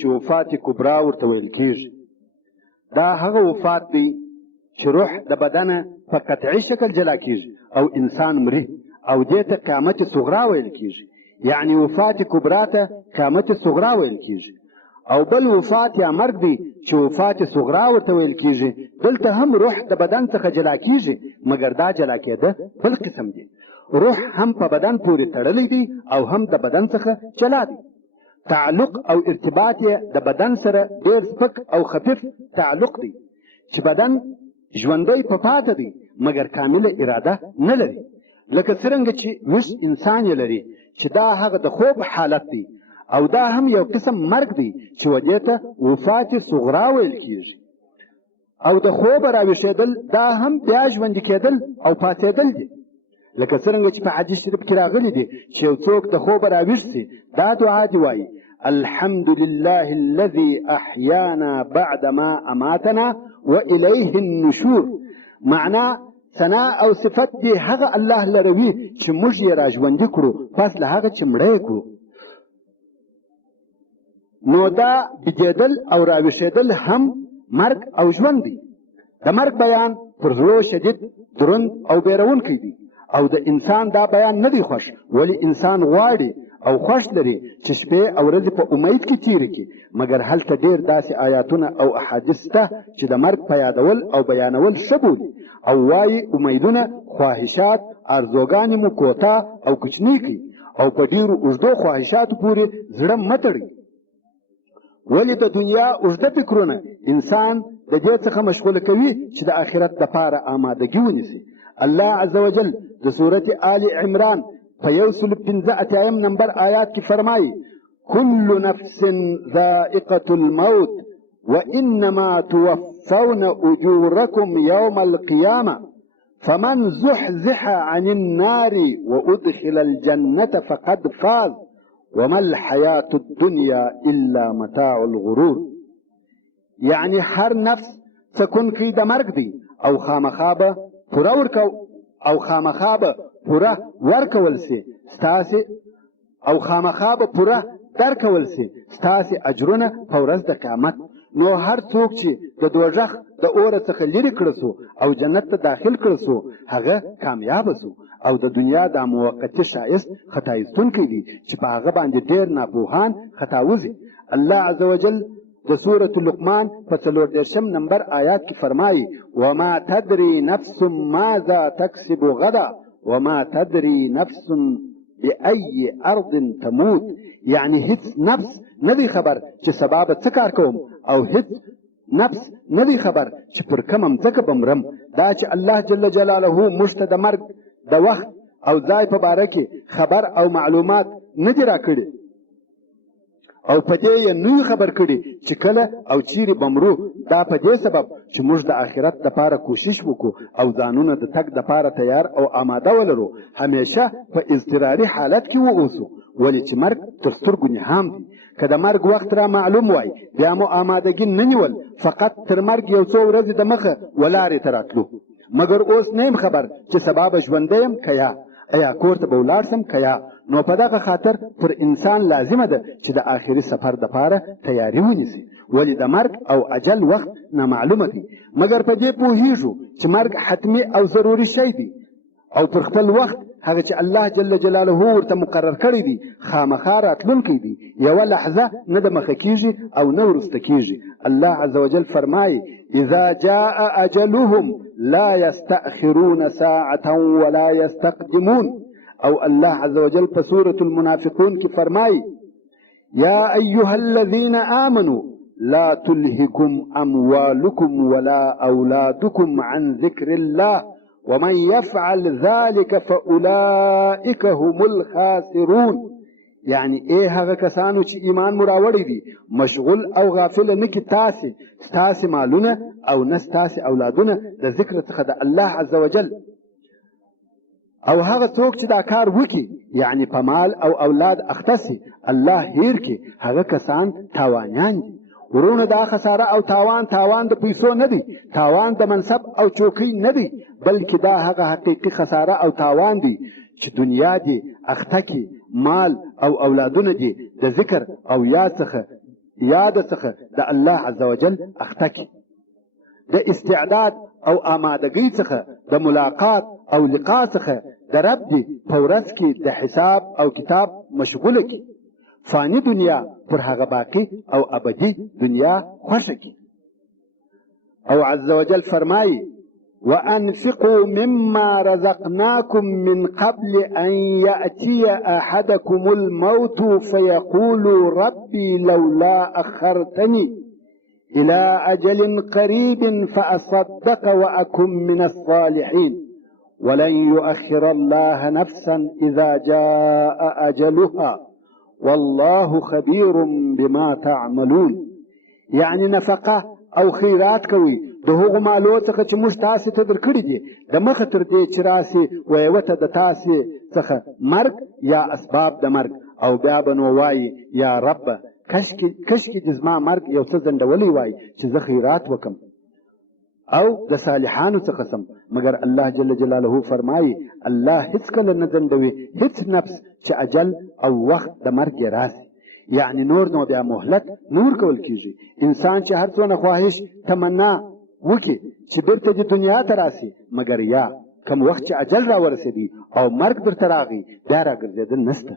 چې وفات کبرا ورته ویل کېږي. دا هغه وفات دی چې روح د بدنه په قطعي شکل جلا کېږي او انسان مري، او دې ته قیامت صغرا ویل کېږي. یعنی وفات کبرا ته قیامت صغرا ویل کېږي. او بل وفات یا مرګ دی چې وفات صغرا ورته ویل کېږي. دلته هم روح د بدن څخه جلا کېږي، مګر دا جلا کېده بل قسم دی. روح هم په بدن پورې تړلی دی او هم د بدن څخه جلا دی. تعلق او ارتباط یې د بدن سره ډېر سپک او خفیف تعلق دی چې بدن ژوندی په پاته دی مګر کامله اراده نه لري. لکه څرنګه چې ویښ انسان یې لري چې دا هغه د خوب حالت دی، او دا هم یو قسم مرګ دی چې ودې ته وفات صغرا ویل کېږي. او د خوب راویښېدل دا هم بیا ژوندي کېدل او پاڅېدل دي. لکه څرنګه چې په حدیث شریف کې راغلی دی چې یو څوک د خوبه راویښ سي، دا دعا دې وایي: الحمد لله الذي احیانا بعد ما اماتنا والیه النشور. معنا ثنا او صفت دی هغه الله لروي چې موږ یې راژوندي کړو پس له هغه چې مړه یې کړو. نو دا بجېدل او راویښېدل هم مرګ او ژوند دی. د مرګ بیان پر زړه شدید دروند او بیرونکی دی، او د انسان دا بیان نه دی خوښ، ولی انسان غواړي او خوښ لري چې شپې او ورځې په امید کې تیرې کړي. مګر هلته ډېر داسې آیاتونه او احادیث شته چې د مرګ په یادول او بیانول ښه بولي، او وایي امیدونه، خواهشات، ارزوګانې مو کوتا او کوچنۍ کړي، او په ډېرو اوږدو خواهشاتو پورې زړه مه تړئ. ولی د دنیا اوږده فکرونه انسان د دې څخه مشغوله کوي چې د آخرت دپاره آمادګي ونیسي. الله عز وجل د سورت آل عمران په 115 نمبر آیات کې فرمایي: كل نفس ذائقة الموت وإنما توفون أجوركم يوم القيامة فمن زحزح عن النار وأدخل الجنة فقد فاز وما الحياة الدنيا إلا متاع الغرور. يعني هر نفس سکون کی د مرګ دی او خامخابه پوره ورکول سي ستاسي، او خامخابه پوره درکول سي ستاسي اجرونه په ورځ د قیامت. نو هر څوک چې د دوزخ د اور څخه لرې کړه سو او جنت ته داخل کړه سو هغه کامیاب سو، او د دنیا دا موقتي ښایست خطا ایستونکی دی چې په هغه باندې ډېر ناپوهان خطا وځي. الله عز وجل د سورة لقمان په 34 نمبر آیات کې فرمایي: وما تدري نفس ماذا تکسب غدا وما تدري نفس بأي أرض تموت. يعني هیڅ نفس ندی خبر چې سبا به څه کار کوم، او هیڅ نفس ندی خبر چې پر کومه مځکه به مرم. دا چې الله جل جلاله موږ ته د مرګ د وخت او ځای په باره کې خبر او معلومات نه دي راکړي، او په دې یې نه خبر کړي چې کله او چیرې به مرو. دا په دې سبب چې موږ د آخرت دپاره کوشش وکړو او ځانونه د تګ دپاره تیار او آماده ولرو. همیشه په اضطراري حالت کې واوسو، ولې چې مرګ تر سترګو نهام دی. که د مرګ وخت را معلوم وای بیا مو آمادګي نه نیول، فقط تر مرګ یو څو ورځې د مخه ولارې ته راتلو. مګر اوس نه یم خبر چې سبا به ژوندی یم که یا ایا کور ته به ولاړ سم که یا. نو په دغه خاطر پر انسان لازمه ده چې د آخري سفر دپاره تیاري ونیسي، ولې د مرګ او اجل وخت نامعلومه دی. مګر په دې پوهیږو چې مرګ حتمي او ضروري شی دی، او پر خپل وخت هغه چې الله جل جلاله ورته مقرر کړی دی خامخا راتلونکی دی. یوه لحظه نه د مخه کیږي او نه وروسته کیږي. الله عز وجل فرمایي: اذا جاء اجلهم لا يستأخرون ساعة ولا يستقدمون. او الله عز وجل په سورة المنافقون کې فرمایي: يا أيها الذين آمنوا لا تلهكم أموالكم ولا أولادكم عن ذكر الله ومن يفعل ذلك فأولئك هم الخاسرون. يعني هغه کسانو چې ایمان مراوړی دي مشغول او غافل نه کی ستاسې مالونه او نه ستاسې اولادونه د ذکر څخه د الله عز وجل. او هغه څوک چې دا کار وکي یعنی په مال او اولاد اخته سي الله هیر کی هغه کسان تاوانیان دي. ورونه دا خساره او تاوان د پیسو نه دی، تاوان د منصب او چوکۍ نه دی، بلکې دا هغه حقیقي خساره او تاوان دی چې دنیا دی اخته کی مال او اولادونه دي د ذکر او یا څخه یاد څخه د الله عز وجل اخته کړي، د استعداد او آمادګۍ څخه د ملاقات او لقا څخه د رب دې په ورځ کې د حساب او کتاب مشغوله کړي، فانی دنیا پر هغه باقی او ابدي دنیا خوښه کړي. او عز وجل فرمایي وأنفقوا مما رزقناكم من قبل أن يأتي أحدكم الموت فيقول ربي لولا أخرتني إلى أجل قريب فأصدق وأكن من الصالحين ولن يؤخر الله نفسا إذا جاء أجلها والله خبير بما تعملون. يعني نفقه او خیرات کوي د هغو مالو څخه چې موږ تاسې ته درکړي دي، د مخه تر دې چې راسي ویوته د تاسې څخه مرګ یا اسباب د مرګ، او بیا به نو وایي یا رب کشکې دې زما مرګ یو څه ځنډولی وای چې زه خیرات وکم او د صالحانو څخه سم. مګر الله جل جلاله فرمایي الله هیڅکله نه ځنډوي هیڅ نفس چې اجل او وخت د مرګ یې راسي، یعنی نور نو بیا مهلت نور کول کیږي. انسان چې هر څونه خواهش تمنا وکي چې بیرته د دنیا ته راسي، مګر یا کم وخت چې اجل را ورسېدي او مرګ درته راغی بیا راګرځېدل نسته.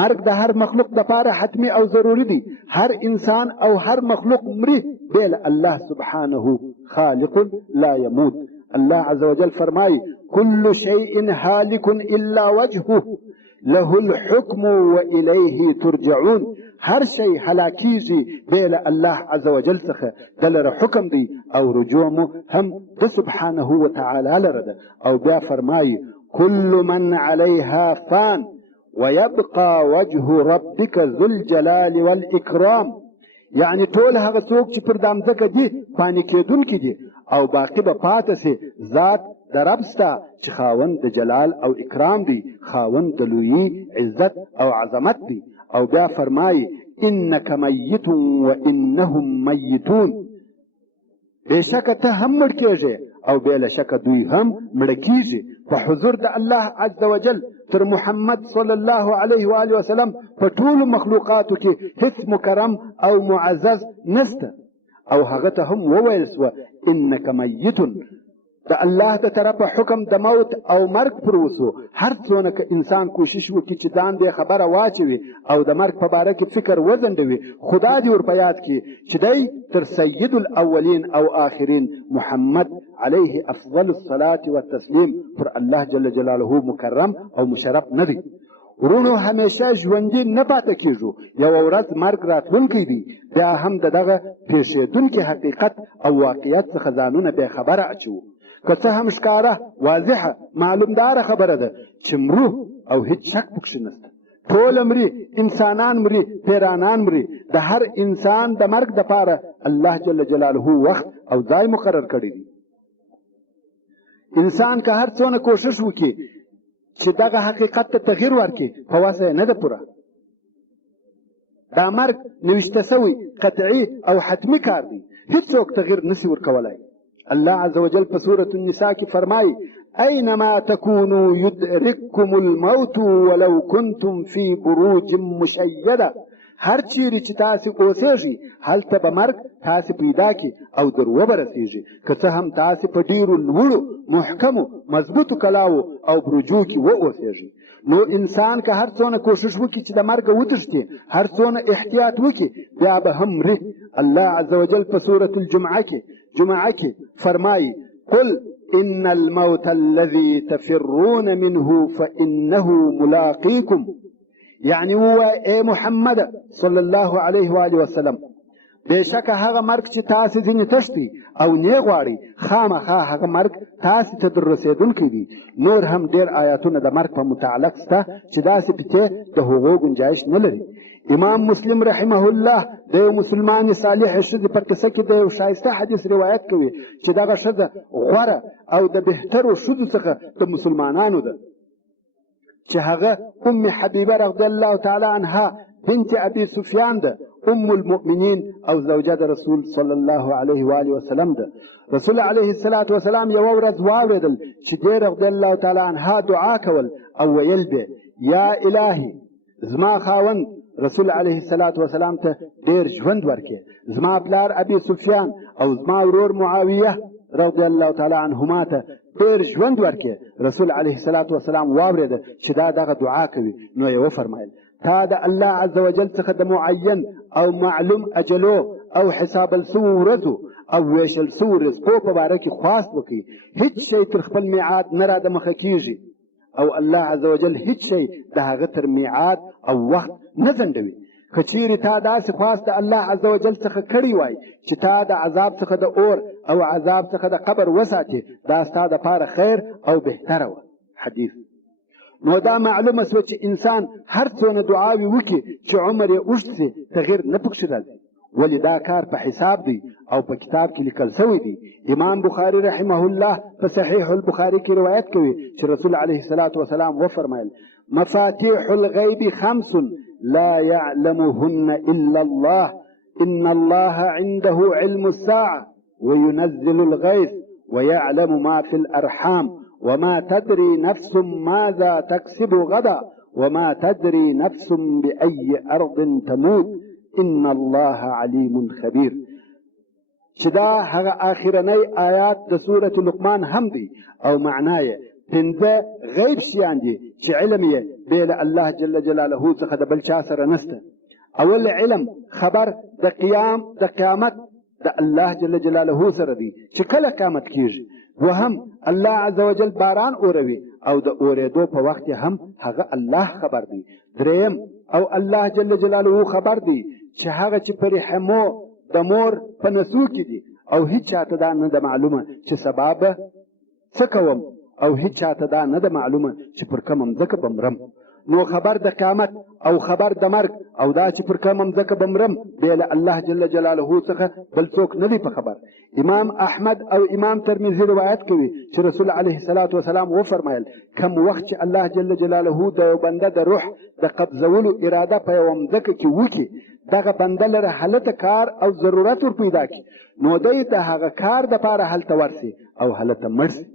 مرګ د هر مخلوق دپاره حتمي او ضروري دی. هر انسان او هر مخلوق مري بیل الله سبحانه خالق لا يموت. الله عز وجل فرمایي كل شيء هالك الا وجهه له الحكم وإليه ترجعون. هر شی هلاکیږي بیل الله عز وجل څخه دلره حکم دی او رجوع مو هم د سبحانه وتعالى لره ده. او بیا فرمایي كل من عليها فان ويبقى وجه ربك ذو الجلال والإكرام. یعنی ټول هغه څوک چې پر دام ځکه دي پانی کېدونکي دي او باقی به پاته سي ذات د رب ستا چې خاوند د جلال او اکرام دی، خاوند د لویي عزت او عظمت دی. او بیا فرمایي انک میت و انهم میتون. بېشکه ته هم مړ کېږې او بېله شکه دوی هم مړه کېږي. په حضور د الله عز وجل تر محمد صلی الله علیه و آله وسلم په ټولو مخلوقاتو کې هیڅ مکرم او معزز نسته. او هغه ته هم وویل سوه انک میتون. د الله د طرفه حکم د موت او مرګ پر وسو. هر څونه که انسان کوشش وکړي چې ځان دې خبره واچوي او د مرګ په باره کې فکر وځنډوي، خدا دې ور په یاد کړي چې دی تر سید الاولین او آخرین محمد علیه افضل الصلاة والتسلیم پر الله جل جلاله مکرم او مشرف نه دی. ورونو همیشه ژوندي نه پاته کېږو، یوه ورځ مرګ راتلونکی دی. بیا هم د دغه پیښېدونکي حقیقت او واقعیت څخه ځانونه بې خبره اچوو. که څه هم ښکاره واضحه معلومداره خبره ده چې مرو او هیڅ شک پکښې نشته. ټوله مري، انسانان مري، پیرانان مري. د هر انسان د مرګ دپاره الله جل جلاله وخت او ځای مقرر کړی دی. انسان که هر څونه کوشش وکړي چې دغه حقیقت ته تغییر ورکړي په وسه یې نه ده پوره. دا مرګ نوشته سوی قطعي او حتمي کار دی، هیڅوک تغییر نسي ورکولی. الله عز وجل په سورة النساء کې فرمایي اينما تكونوا يدرككم الموت ولو كنتم في بروج مشيده. هر چیرې چې تاسې اوسېږئ هلته به مرګ تاسې پیدا کړي او در وبرسېږي، که څه هم تاسې په ډېرو لوړو محکمو مضبوطو کلاوو او برجو کې واوسېږئ. نو انسان که هر څونه کوشش وکړي چې د مرګه وتښتي، هر څونه احتیاط وکړي، بیا به هم مري. الله عز وجل په سورة الجمعه کې فرمایي قل ان الموت الذي تفرون منه فانه ملاقيكم. یعنی هو ای محمد صلی الله علیه و آله وسلم بېشکه هغه مرګ چې تاسې ځینې تښتئ او نه غواړئ خامخا هغه مرګ تاسې ته در رسېدونکی دی. نور هم ډېر آیاتونه د مرګ په متعلق شته چې داسې پکې د هغو گنجایش نه لري. امام مسلم رحمه الله د یو مسلمان صالح ښځې په قصه کې د یو ښایسته حدیث روایت کوي چې دغه ښځه غوره او د بهترو ښځو څخه د مسلمانانو ده، چې هغه ام حبیبه رضی الله تعالی عنها بنت ابي سفیان ده، ام المؤمنین او زوجه د رسول صلی الله علیه و آله وسلم ده. رسول علیه الصلاة والسلام یوه ورځ واورېدل چې دې رضی الله تعالی عنها دعا کول او ویل به یا الهي زما خاوند رسول علیه الصلاة والسلام ته ډېر ژوند ورکړي. زما پلار ابي سفیان او زما ورور معاویه رضی الله تعالی عنهما ته ډېر ژوند ورکړي. رسول علیه الصلاة والسلام واورېده چې دا دغه دعا کوي، نو یې وفرمایل تا د الله عز وجل څخه د معین او معلوم اجلو او حسابل سوو ورځو او ویشل سوو رزقو په باره کې خواست وکړي. هیڅ شی تر خپل میعاد نه را دمخه کېږي او الله عز وجل هیڅ شی د هغه تر میعاد او وخت نه ځنډوي. که چیرې تا داسې خواست د الله عز وجل څخه کړی وای چې تا د عذاب څخه د اور او عذاب څخه د قبر وساتې، دا ستا دپاره خیر او بهتره وه. حدیث. نو دا معلومه سوه چې انسان هر څونه دعاوې وکړي چې عمر یې اوږد سي، تغیر نه پکښې راځي، ولې دا کار په حساب دی او په کتاب کې لیکل سوی دی. امام بخاري رحمه الله په صحیح البخاري کې روایت کوي چې رسول علیه الصلاة والسلام وفرمایل مفاتيح الغیب خمس لا يعلمهن إلا الله إن الله عنده علم الساعة وينزل الغيث ويعلم ما في الأرحام وما تدري نفس ماذا تكسب غدا وما تدري نفس بأي أرض تموت إن الله عليم خبير. چې دا هغه آخرنی آیات د سورة لقمان هم دی او معنای پنځه غیب شیان دي چې علم یې بې له الله جل جلاله څخه د بل چا سره نسته. اول علم خبر د قیامت د الله جل جلاله سره دی چې کله قیامت کیږي. دوهم الله عز وجل باران اوروي او د اورېدو په وخت هم هغه الله خبر دی. دریم او الله جل جلاله خبر دی چې هغه چې په رحمو د مور په نسو کې دي او هیڅ چاته دا نه ده معلومه چې سبا به څه کوم او هیڅ چاته دا نه ده معلومه چې پر کومه مځکه به مرم. نو خبر د قیامت او خبر د مرګ او دا چې پر کومه مځکه به مرم بې له الله جل جلاله څخه بل څوک نه دی په خبر. امام احمد او امام ترمذي روایت کوي چې رسول علیه الصلاة والسلام وفرمایل کم وخت چې الله جل جلاله د یو بنده د روح د قبضولو اراده په یوه مځکه کې وکړي، دغه بنده لره هلته کار او ضرورت ور پیدا کړي، نو دی د هغه کار دپاره هلته ورسي او هلته مړ سي.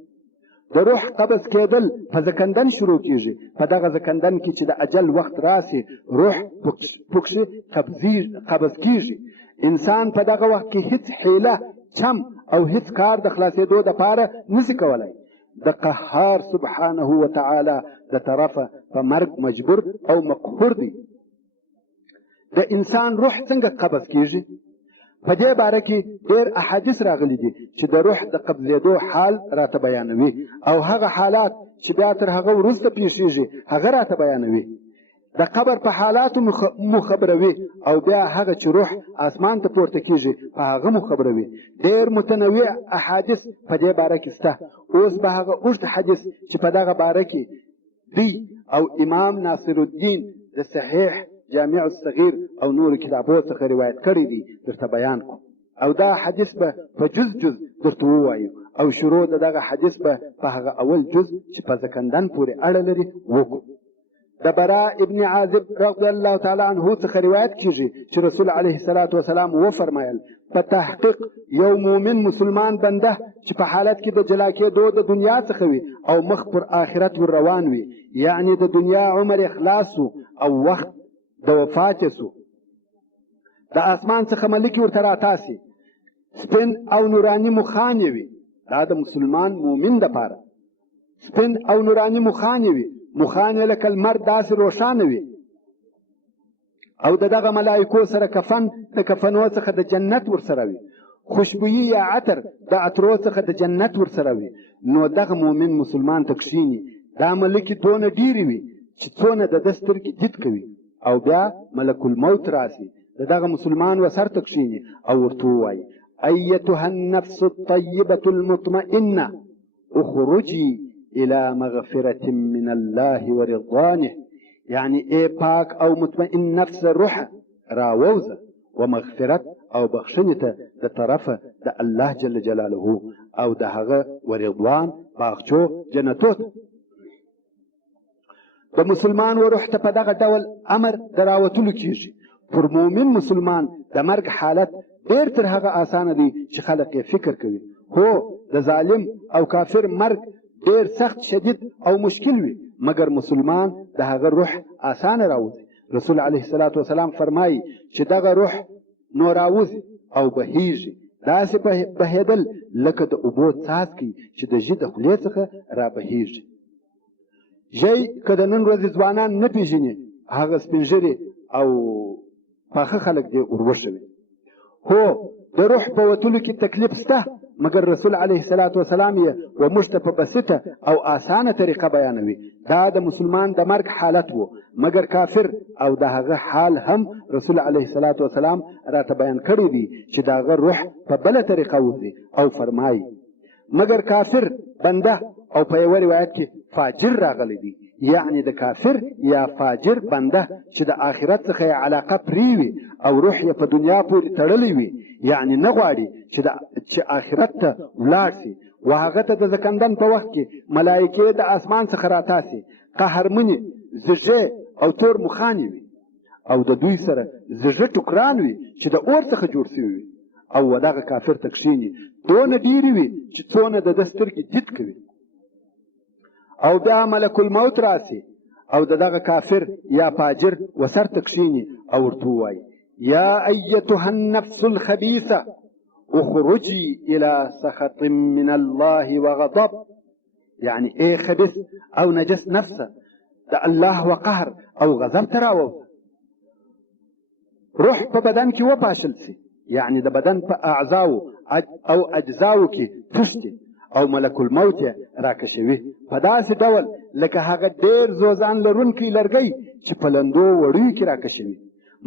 د روح قبض کېدل په زکندن شروع کیږي. په دغه زکندن کې چې د اجل وخت راسي روح پکښې قبض کیږي. انسان په دغه وخت کې هیڅ حیله چم او هیڅ کار د خلاصېدو دپاره نسي کولی. د قهار سبحانه وتعالی د طرفه په مرګ مجبور او مقهور دی. د انسان روح څنګه قبض کیږي؟ په دې باره کې ډېر احادیث راغلي دي چې د روح د قبضېدو حال راته بیانوي او هغه حالات چې بیا تر هغه وروسته پیښیږي هغه راته بیانوي. د قبر په حالاتو مو خبروي او بیا هغه چې روح اسمان ته پورته کیږي په هغه مو خبروي. ډېر متنوع احادیث په دې باره کې شته. اوس به هغه اوږد حدیث چې په دغه باره کې دی او امام ناصر الدین د صحیح جامع الصغیر او نور کتابو څخه روایت کړی دی درته بیان کوم او دا حدیث به په جز درته ووایو او شروع د دغه حدیث به په هغه اول جز چې په زکندن پورې اړه لري وکړو. د براء ابن عازب رضی الله تعالی عنه څخه روایت کیږي چې رسول علیه الصلاة والسلام وفرمایل په تحقیق یو مؤمن مسلمان بنده چې په حالت کې د جلا کېدو د دنیا څخه وي او مخ پر آخرت ور روان وي، یعنی د دنیا عمر خلاص او وخت د وفات سو، د اسمان څخه ملک ورته راتاسي، سپین او نوراني مخان وي. دا د مسلمان مؤمن دپاره سپین او نوراني مخان وي، مخان یې لکه لمر داسې روښانه وي او د دغه ملایکو سره کفن د کفنو څخه د جنت ورسره وي، خوشبویي یا عطر د عطرو څخه د جنت ورسره وي. نو دغه مؤمن مسلمان ته کښیني دا ملکې دونه ډېرې وي چې څونه د ده سترګې دید کوي او بیا ملک الموت راسي د دغه مسلمان و سر ته کښیني او ورته ووایي ایتها النفس الطیبة المطمئنه اخرجي الى مغفرة من الله ورضوانه، یعنی ای پاک او مطمئن نفس روح راووزه و مغفرت او بخښنې ته د طرفه د الله جل جلاله او د هغه ورضوان باغچو جنتو ته. د مسلمان و روح ته په دغه ډول امر د راوتلو کیږي. پر مؤمن مسلمان د مرګ حالت ډېر تر هغه اسانه دی چې خلک یې فکر کوي. هو د ظالم او کافر مرګ ډېر سخت شدید او مشکل وي، مګر مسلمان د هغه روح اسانه راوځي. رسول علیه الصلاة والسلام فرمایي چې دغه روح نو راوځي او بهیږي، داسې بهېدل لکه د اوبو څاڅکي چې د ژي د خولې څخه را بهیږي. ژی که د نن ورځې ځوانان نه پېژني، هغه سپین ږیري او پاخه خلک دې وروښوي. هو د روح په وتلو کې تکلیف شته، مګر رسول علیه الصلاة والسلام یې وموږ ته په بسیطه او آسانه طریقه بیانوي. دا د مسلمان د مرګ حالت و، مګر کافر او د هغه حال هم رسول علیه الصلاة والسلام راته بیان کړی دی چې د هغه روح په بله طریقه وځي او فرمایي. مګر کافر بنده او په یوه روایت کې فاجر راغلی دی، یعنی د کافر یا فاجر بنده چې د آخرت څخه یې علاقه پرې وي او روح یې په دنیا پورې تړلی وي، یعنی نه غواړي چې آخرت ته ولاړ سي، و هغه ته د زکندن په وخت کې ملایکې د اسمان څخه راتاسي، قهرمنې زږې او تور مخانې وي او د دوی سره زږه ټوکران وي چې د اور څخه جوړ شوي وي، او دغه کافر ته کښېني دونه ډېرې وي چې څونه د ده سترګې دید کوي. او بیا ملک الموت راسي او دغه کافر یا فاجر وسر ته کښېني او ورته ووایي: یا ایتها النفس الخبیثه اخرجی الى سخط من الله وغضب، یعنی ای خبیث او نجس نفسه، د الله و قهر او غضب ته راووځه. روح په بدن کې وپاشل سي، یعنی د بدن په اعضاو او اجزاو کې تښتي او ملک الموت یې راکشوي په داسې ډول لکه هغه ډېر زوزان لرونکی لرګی چې په لندو وړیو کې راکشوي.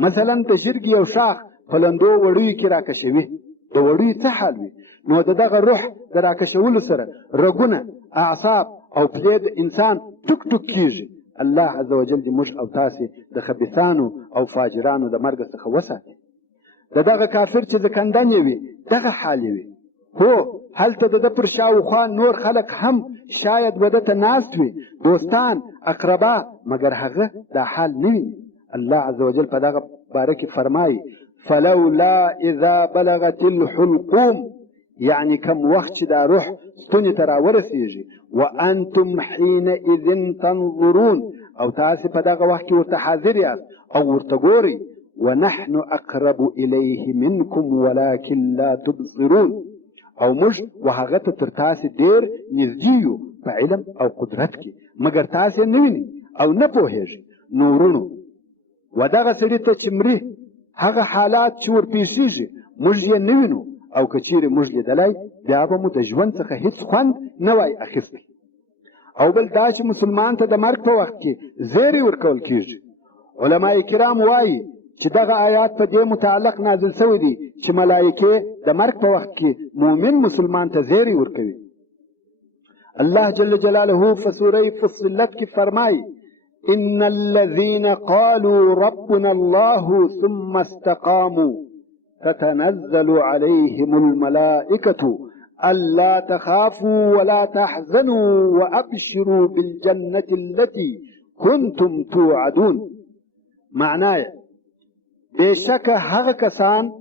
مثلا د ژرګې یو شاخ په لندو وړیو کې راکشوي، د وړیو څه حال وي؟ نو د دغه روح د راکشولو سره رګونه، اعصاب او پلې د انسان ټوک ټوک کېږي. الله عز وجل دې موږ او تاسې د خبیثانو او فاجرانو د مرګ څخه وساتي. د دغه کافر چې زکندن یې وي دغه حال یې وي. هو هلته د ده پر شاوخوا نور خلک هم شاید وده ته ناست وي، دوستان، اقربا، مګر هغه دا حال نه وي. الله عز وجل په دغه باره کې فرمایي: فلولا اذا بلغت الحلقوم، یعنی کم وخت چې دا روح ستونې ته راورسېږي، وانتم حینئذ تنظرون، او تاسې په دغه وخت کې ورته حاضر یاست او ورته ګورئ، ونحن اقرب الیه منکم ولکن لا تبصرون، او موږ و هغه ته تر تاسې ډېر نږدې یو په علم او قدرت کې، مګر تاسې نه وینئ او نه پوهېږئ. نو ورونو، و دغه سړي ته چې مري هغه حالات چې ورپېښېږي موږ یې نه وینو، او که چیرې موږ لیدلی بیا به مو د ژوند څخه هېڅ خوند نه وای اخیستی. او بل دا چې مسلمان ته د مرګ په وخت کې زیری ورکول کېږي. علما کرام وایي چې دغه آیات په دې متعلق نازل شوی دی چې ملایکې د مرګ په وخت کې مؤمن مسلمان ته زیری ورکوي. الله جل جلاله په سوره فصلت کې فرمایي: ان الذين قالوا ربنا الله ثم استقاموا تتنزل عليهم الملائكة ألا تخافوا ولا تحزنوا وأبشروا بالجنة التي كنتم توعدون. معناه بشک هغه کسان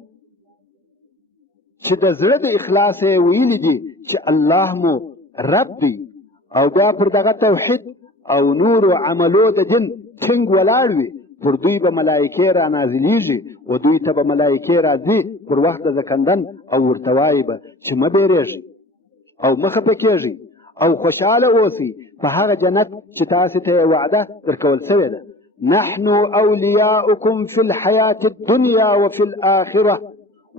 چې د زړه د اخلاص ویلي دي چې الله مو رب دی، او بیا پر دغه توحید او نور عملو د دین ټینګ ولاړ وي، پر دوی به ملایکې را نازلیږي و دوی ته به ملایکې راځي پر وخت د زکندن، او ورته وایي به چې مه بیریږئ او مه خفه کېږئ او خوشحاله اوسئ په هغه جنت چې تاسې ته یې وعده درکول سوې ده. نحن اولیاؤکم فی الحیاة الدنیا وفی الآخرة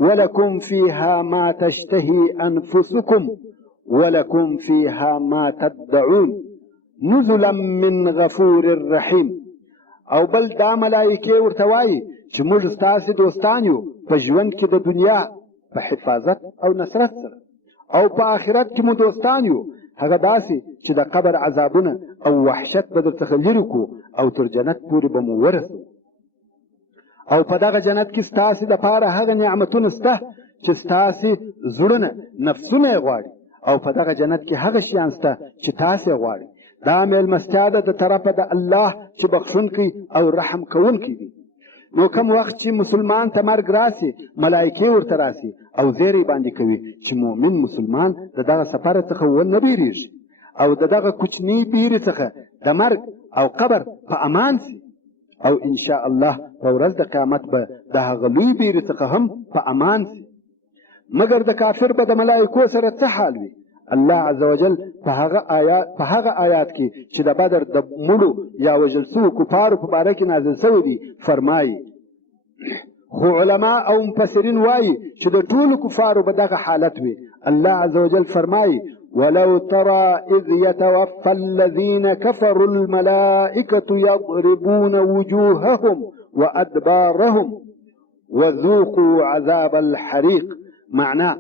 ولکم فیها ما تشتهی انفسکم ولکم فیها ما تدعون نزلا من غفور رحیم. او بل دا ملائکې ورته وایي چې موږ ستاسې دوستان یو په ژوند کې د دنیا په حفاظت او نصرت سره، او په آخرت کې مو دوستان یو، هغه داسې چې د قبر عذابونه او وحشت به درڅخه لرې کړو او تر جنت پورې به مو ورسوو. او په دغه جنت کې ستاسې دپاره هغه نعمتونه شته چې ستاسې زړونه نفسونه یې غواړي، او په دغه جنت کې هغه شیان شته چې تاسې یې غواړئ. دا میلمستیا ده د طرفه د الله چې بخښونکی او رحم کوونکی دی. نو کم وخت چې مسلمان ته مرګ راسي ملایکې ورته راسي او زیری باندې کوي چې مؤمن مسلمان د دغه سفر څخه ونه بیریږي او د دغه کوچنی بیرې څخه د مرګ او قبر په امان سي، او ان شاء الله په ورځ د قیامت به د هغه لوی بیرې څخه هم په امان سي. مګر د کافر به د ملایکو سره څه حال وي؟ الله عز وجل په هغه آیات کې چې د بدر د مړو یا وژل سوو کفارو په باره کې نازل شوی دي فرمایي. خو علما او مفسرین وایي چې د ټولو کفارو به دغه حالت وي. الله عز وجل فرمایي ولو ترى إذ يتوفى الذين كفروا الملائكة يضربون وجوههم وأدبارهم وذوقوا عذاب الحريق. معناه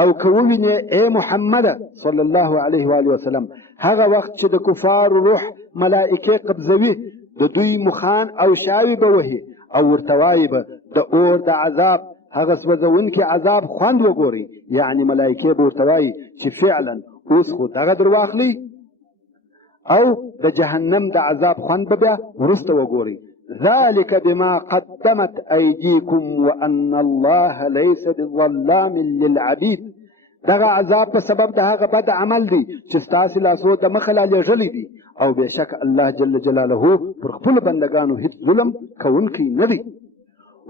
او کووینه ای محمد صلی الله علیه و آله وسلم هغه وخت چې د کفار روح ملائکه قبضوي د دوی مخان او شاوي به وهي او ورتوای به د اور د عذاب هغه سوځونکي عذاب خوند وګوري. یعنی ملائکه به ورتوای چې فعلا اوس خو دغه درواخلي او د جهنم د عذاب خوند به بیا وروسته وګوري. ذلك بما قدمت أيديكم وأن الله ليس بظلام للعبيد. دغه عذاب په سبب د هغه بد عمل دی چې ستاسې لاسو د مخه لا لېږلی دي او بېشک الله جل جلاله پر خپلو بندګانو هیڅ ظلم کوونکی نه دی.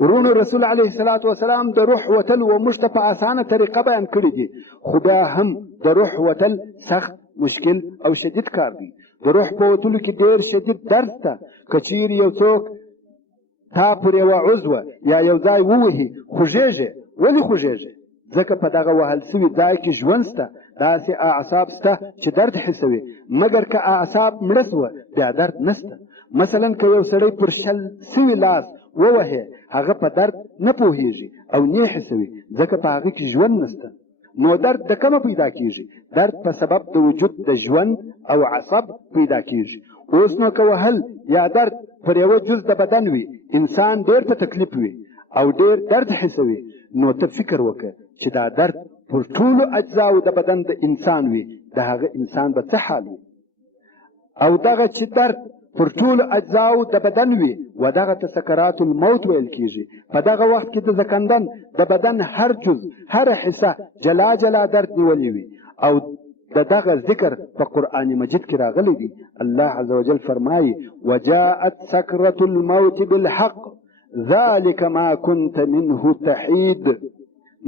ورونو رسول علیه الصلاة والسلام د روح وتل و موږ ته په اسانه طریقه بیان کړي دي، خو بیا هم د روح وتل سخت مشکل او شدید کار دی. د روح په وتلو کې ډېر شدید درد ته که چیرې یو څوک تا پر یوه عضوه یا یو ځای ووهي خوږېږي. ولې خوږېږي؟ ځکه په دغه وهل سوي ځای کې ژوند شته، داسې اعصاب شته چې درد حسوي. مګر که اعصاب مړه سوه بیا درد نشته. مثلا که یو سړی پر شل سوي لاس ووهي هغه په درد نه پوهېږي او نه حسوي ځکه په هغه کې ژوند نشته. نو درد د کومه پیدا کیږي؟ درد په سبب د وجود د ژوند او عصب پیدا کیږي. اوس نو که وهل یا درد پر یوه جز د بدن وي انسان ډېر په تکلیف وي او ډېر درد حسوي، نو ته فکر وکړه چې دا درد پر ټولو اجزاو د بدن د انسان وي د هغه انسان به څه حال وي؟ او دغه چې درد پر ټولو اجزاو د بدن وي و دغه ته سکرات الموت ویل کیږي. په دغه وخت کې د زکندن د بدن هر جز هر حصه جلا جلا درد نیولی وي او دغه ذکر په قرآن مجید کې راغلی دی. الله عز وجل فرمایي وجاءت سکرة الموت بالحق ذلك ما كنت منه تحید.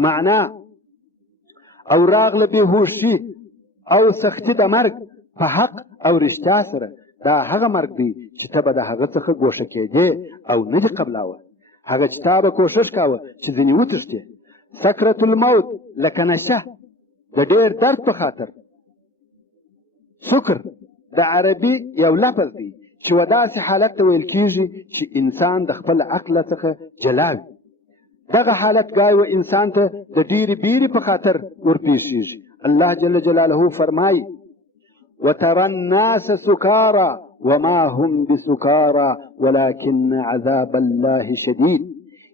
معنا او راغله بېهوشي او سختي د مرګ په حق او رښتیا سره. دا هغه مرګ دی چې ته به د هغه څخه ګوښه کېدې او نه دې قبلاوه. هغه چې تا به کوښښ کاوه چې ځینې وتښتې. سکرة الموت لکه نشه د ډېر درد په خاطر. سکر د عربي یو لفظ دی چې و داسې حالت ته ویل کېږي چې انسان د خپل عقل څخه جلا وي. دغه حالت ګای و انسان ته د ډېرې بیرې په خاطر ورپېښېږي. الله جل جلاله فرمایي وترى الناس سكارى وما هم بسكارى ولكن عذاب الله شديد.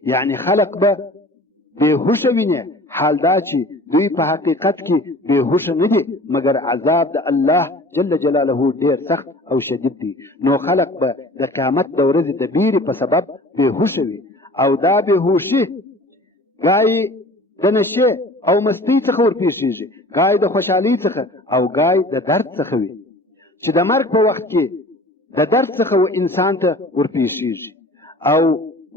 يعني خلق به بېهوشه ویني، حال دا چې دوی په حقیقت کې بېهوشه نه دي مګر عذاب د الله جل جلاله ډېر سخت او شدید دی. نو خلق به د قیامت د ورځې د بیرې په سبب بېهوشه وي او دا بېهوشي ګای د نشې او مستۍ څخه ورپېښېږي، ګای د خوشحالۍ څخه او ګای د درد څخه وي چې د مرګ په وخت کې د درد څخه و انسان ته ورپېښېږي او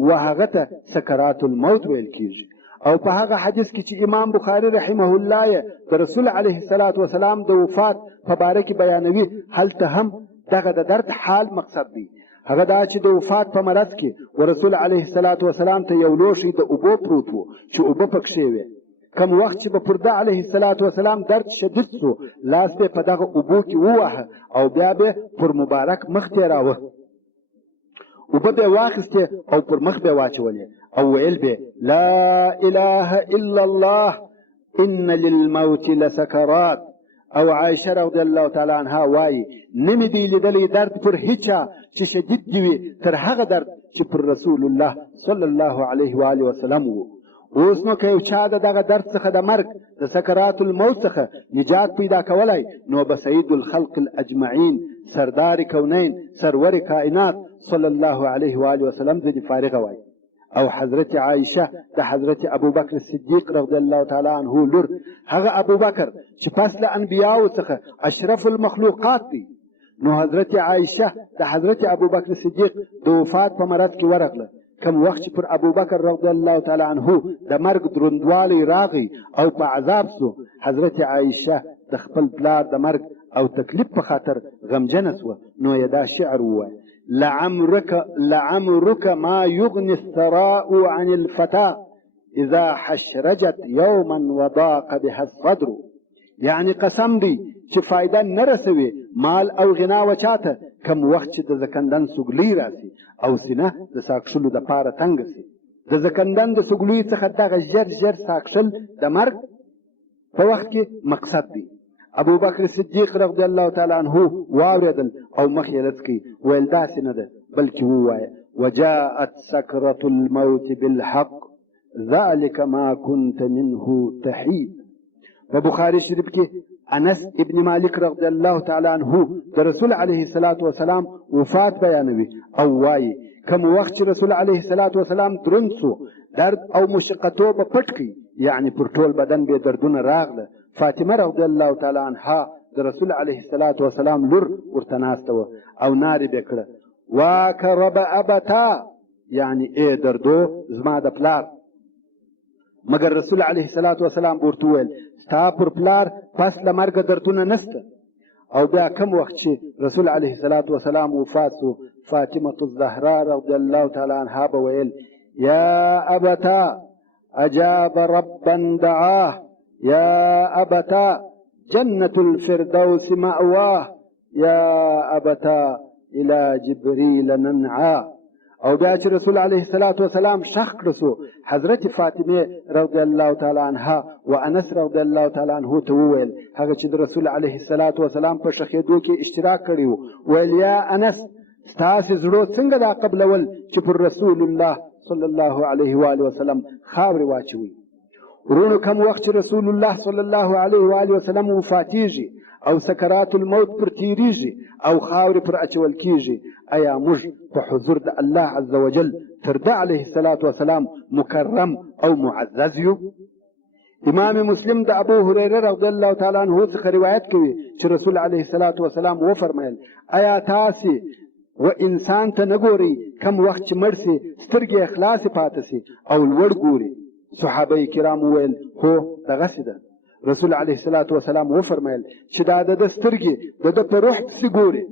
و هغه ته سکرات الموت ویل کېږي. او په هغه حدیث کې چې امام بخاري رحمه الله یې د رسول علیه الصلاة والسلام د وفات په باره کې بیانوي، هلته هم دغه د درد حال مقصد دی. هغه دا چې د وفات په مرض کې و رسول علیه الصلاة والسلام ته یو لوښی د اوبو پروت و چې اوبه پکښې وې. کم وخت چې به پر ده علیه الصلاة والسلام درد شدید سو لاس به په دغه اوبو کې ووهه او بیا به پر مبارک مخ تېراوه. اوبه به واخیستې او پر مخ به واچولې او ویل به لا اله الا الله ان للموت لسکرات. او عایشه رضی الله تعالی عنها وایي نه مې دی لیدلی درد پر هیچا چې شدید دی وي تر هغه درد چې پر رسول الله صلی الله علیه و آله وسلم و. اوس نو که یو چا د دغه درد څخه د مرګ د سکرات الموت څخه نجات پیدا کولی نو به سید الخلق الاجمعین سردار کونین سرور کائنات صلی الله علیه و آله وسلم ځینې فارغه وای. او حضرت عایشه د حضرت ابوبکر صدیق رضی الله تعالی عنه لور، هغه ابوبکر چې پس له انبیاو څخه اشرف المخلوقات دی، نو حضرت عایشه د حضرت ابوبکر صدیق د وفات په مرض کې ورغله. کوم وخت چې پر ابوبکر رضی الله تعالی عنه د مرګ دروندوالی راغی او په عذاب سو، حضرت عایشه د خپل پلار د مرګ او تکلیف په خاطر غمجنه سوه. نو یې دا شعر ووایه: لعمرك ما يغني الثراء عن الفتى اذا حشرجت يوما وضاق بها الصدر. یعنی قسم دی چې فایده نه رسوي مال او غنا وچاته کم وخت چې د زکندن سګلی راسي او سینه د ساکشلو د پاره تنګ سي. د زکندن د سګلوی څخه دغه ژر ساکشل د مرګ په وخت کې مقصد دی. ابو بکر صدیق رضی الله تعالی عنه واوریدل او مخ یې لڅ کړي، ویل داسې نه ده، بلکې ووایه: وجاءت سکرة الموت بالحق ذلك ما كنت منه تحید. په بخاري شریف کې انس ابن مالک رضی الله تعالی عنه د رسول علیه الصلاة والسلام وفات بیانوي او وایي: کوم وخت چې رسول علیه الصلاة والسلام دروند سو، درد او مشقتو به پټ کړي، یعنی پر ټول بدن به دردونه راغله. فاطمه رضی الله تعالی عنها د رسول علیه الصلاة والسلام لور ورته ناسته وه او نارې به کړه: واکرب ابتا، یعنی ای دردو زما د پلار. مګر رسول علیه الصلاة والسلام ورته وویل: ستا پر پلار پس له مرګه دردونه نسته. او بیا کم وخت چې رسول علیه الصلاة والسلام وفات سو، فاطمه الزهرا رضی الله تعالی عنها به ویل: یا ابتا اجاب ربا دعاه، يا أبتا جنة الفردوس مأواه، يا أبتا إلى جبريل ننعى. او بیا چې رسول علیه الصلاة والسلام شخ کړه سو، حضرت فاطمه رضی الله تعالی عنها و انس رضی الله تعالی عنه ته وویل، هغه چې د رسول علیه الصلاة والسلام په شخېدو کې اشتراک کړی و، ویل: یا انس، ستاسې زړه څنګه دا قبلول چې پر رسول الله صلی الله علیه و آله وسلم خاورې واچوي. ورونو، کم وخت چې رسول الله صلی الله علیه و آله وسلم وفاتیږي او سکرات الموت پر تیریږي او خاورې پر اچول کیږي، ایا موږ په حضور د الله عز وجل تر ده علیه الصلاة والسلام مکرم او معزز یو؟ امام مسلم د ابو هریره رضی الله تعالی عنه څخه روایت کوي چې رسول علیه الصلاة والسلام وفرمایل: ایا تاسې و انسان ته نه ګورئ کم وخت چې مړ سي سترګې خلاصې پاتې سي او لوړ ګوري؟ صحابه کرام وویل: هو دغسې ده. رسول علیه الصلاة والسلام وفرمایل چې دا د سترګې د ده په روح پسې ګوري.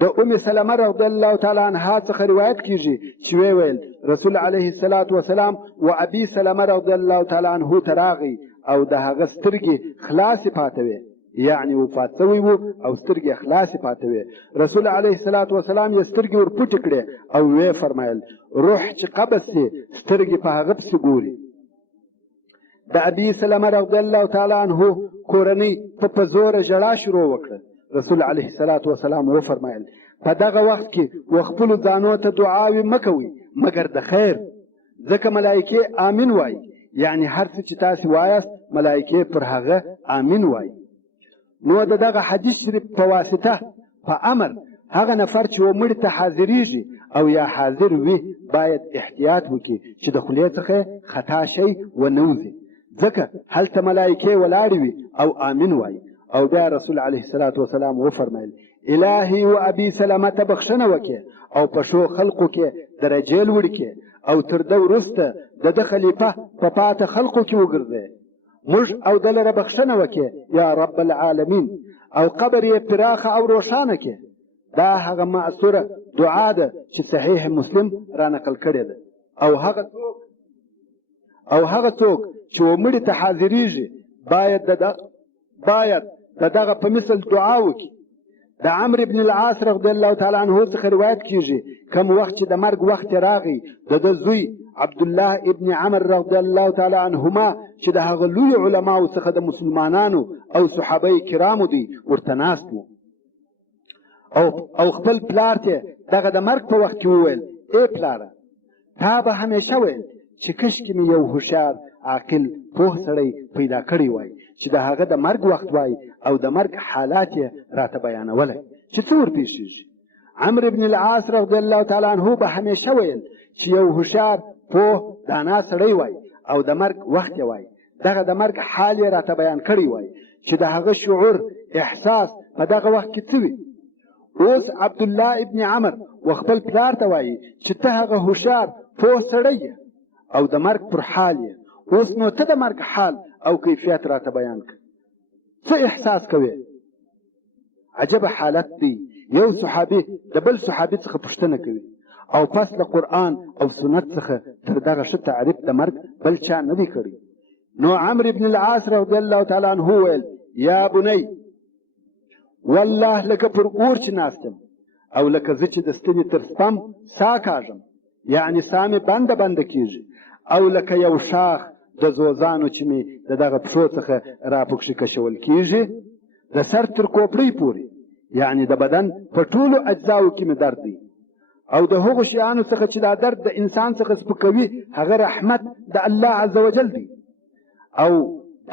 د ام سلمه رضی الله تعالی عنها څخه روایت کیږي چې ویل: رسول علیه الصلاة والسلام و ابي سلمه رضی الله تعالی عنه ته راغی او د هغه سترګې خلاصې پاتې وې، یعنی وفات شوی و او سترګې خلاصې پاتې وې. رسول علیه الصلاة والسلام یې سترګې ورپټې کړې او ویې فرمایل: روح چې قبض سي سترګې په هغه پسې ګوري. د ابي سلمه رضی الله تعالی عنه کورنۍ په زوره ژړا شروع وکړه. رسول علیه الصلاة والسلام وفرمایل: په دغه وخت کې و خپلو ځانو ته دعاوې مه کوئ مګر د خیر، ځکه ملایکې آمین وایي، یعنی هر څه چې تاسې وایاست ملایکې پر هغه آمین وایي. نو د دغه حدیث شریف په واسطه په امر هغه نفر چې و مړي ته حاضریږي او یا حاضر وي باید احتیاط وکړي چې د خولې څخه خطا شی ونه وځي، ځکه هلته ملایکې ولاړې وي او آمین وایي. او بیا رسول علیه الصلاة والسلام وفرمایل: الهي و ابي سلمه ته بخښنه وکړي او په ښو خلقو کې درجې لوړې کړي او تر ده وروسته د ده خلیفه په پاته خلقو کې وګرځي. موږ او ده لره بخښنه وکړي یا رب العالمین، او قبر یې پراخه او روښانه کړي. دا هغه معصوره دعا ده چې صحیح مسلم را نقل کړې ده. او هغه څوک چې و مړي ته حاضریږي باید د دغه په مثل دعا وکړي. د عمرو بن العاص رضی الله تعالی عنه څخه روایت کیږي کوم وخت چې د مرګ وخت راغی، د ده زوی عبدالله ابن عمر رضی الله تعالی عنهما چې د هغه لوی علماو څخه د مسلمانانو او صحابه کرامو دی ورته ناست و او خپل پلار ته دغه د مرګ په وخت کې وویل: ای پلاره، تا به همیشه ویل چې کشکې مې یو هوښیار عاقل پوه سړی پیدا کړی وای چې د هغه د مرګ وخت وای او د مرګ حالات یې راته بیانولی چې څه ورپېښېږي. عمرو بن العاص رضی الله تعالی عنه به همیشه ویل چې یو هوښیار پوه دانا سړی وای او د مرګ وخت یې وای، دغه د مرګ حال یې راته بیان کړی وای چې د هغه شعور احساس په دغه وخت کې څه وي. اوس عبدالله ابن عمر و خپل پلار ته وایي چې ته هغه هوښیار پوه سړی یې او د مرګ پر حال یې. اوس نو ته د مرګ حال او کیفیت راته بیان کړه. څه احساس کوې؟ عجبه حالت دی. یو صحابي د بل صحابي څخه پوښتنه کوي او پس له قرآن او سنت څخه تر دغه ښه تعریف د مرګ بل چا نه دی کړی. نو عمرو بن العاص رضی الله تعالی عنه ویل یا بنی والله لکه پر اور چې ناست یم او لکه زه چې د ستنې تر سپم سا کاږم، یعنې سا مې بنده بنده کېږي، او لکه یو شاخ د زوزانو چې مې د دغه پښو څخه راپکښې کشول کېږي د سر تر کوپړۍ پورې، یعنې د بدن په ټولو اجزاو کې مې درد دی. او د هغو شیانو څخه چې دا درد د انسان څخه سپکوي هغه رحمت د الله عز وجل دی. او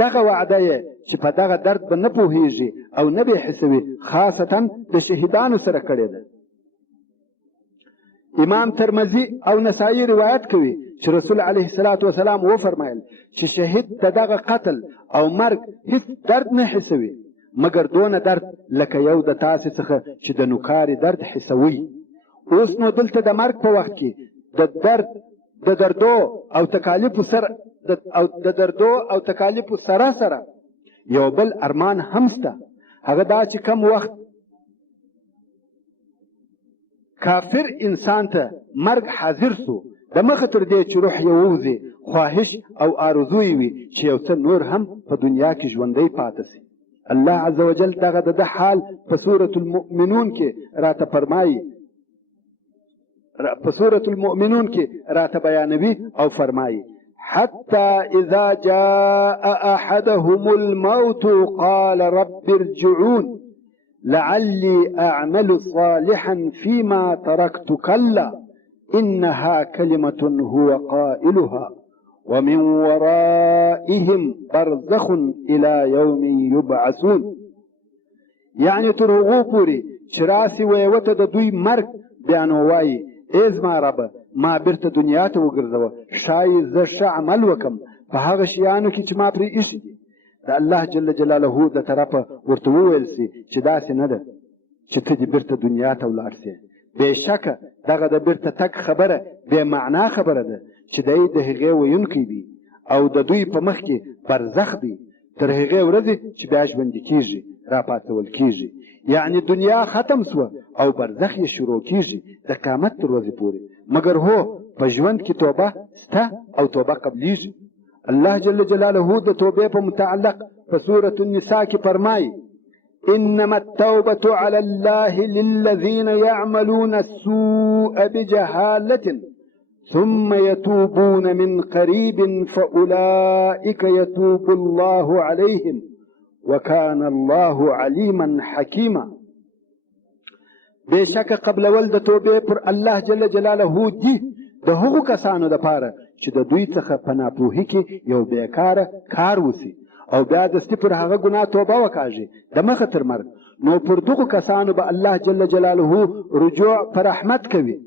دغه وعده یې چې په دغه درد به نه پوهیږي او نه به حسوي خاصتا د شهیدانو سره کړې ده. امام ترمذي او نسائی روایت کوي چې رسول علیه الصلاة والسلام وفرمایل چې شهید د دغه قتل او مرګ هیڅ درد نه حسوي مګر دونه درد لکه یو د تاسې څخه چې د نوکاري درد حسوي. اوس نو دلته د مرګ په وخت کې د دردو او تکالیفو سره سره یو بل ارمان هم شته. هغه دا چې کم وخت کافر انسان ته مرګ حاضر سو د مخه تر دې چې روح یې ووځي خواهش او آرزو یې وي چې یو څه نور هم په دنیا کې ژوندی پاته سي. الله عز وجل دغه د حال په سورة المؤمنون کې راته فرمایي، په سورة المؤمنون کې راته بیانوي او فرمایي حتى إذا جاء أحدهم الموت قال رب ارجعون لعلي أعمل صالحا فيما تركت كلا إنها كلمة هو قائلها ومن ورائهم برزخ إلى يوم يبعثون. يعني ترغو پوری چراسي ويوته د دوی مرګ بیانو وایي ای زما ربه ما بیرته دنیا ته وګرځوه ښایي زه ښه عمل وکم په هغه شیانو کې چې ما پرې ایښي دي. د الله جل جلاله د طرفه ورته وویل سي چې داسې نه ده چې ته دې بیرته دنیا ته ولاړ سې. بېشکه دغه د بیرته تګ خبره بې معنا خبره ده چې دی د هغې ویونکی دی او د دوی په مخ کې برزخ دی تر هغې ورځې چې بیا ژوندي کېږي راپاڅول کېږي. یعنې دنیا ختم سوه او برزخ یې شروع کېږي د قیامت تر ورځې پورې. مګر هو په ژوند کې توبه سته او توبه قبلیږي. الله جل جلاله د توبې په متعلق په سورة النساء کې فرمایي إنما التوبة على الله للذين يعملون السوء بجهالة ثم يتوبون من قريب فأولئك يتوب الله عليهم وكان الله عليما حكيما. بشک قبلول د توبې پر الله جل جلاله دی د هغو کسانو دپاره چې د دوی څخه په ناپوهي کې یو بیکاره کار وسي او بیا دستي پر هغه ګناه توبه وکاږي د مخه تر مرګ، نو پر دغو کسانو به الله جل جلاله رجوع په رحمت کوي.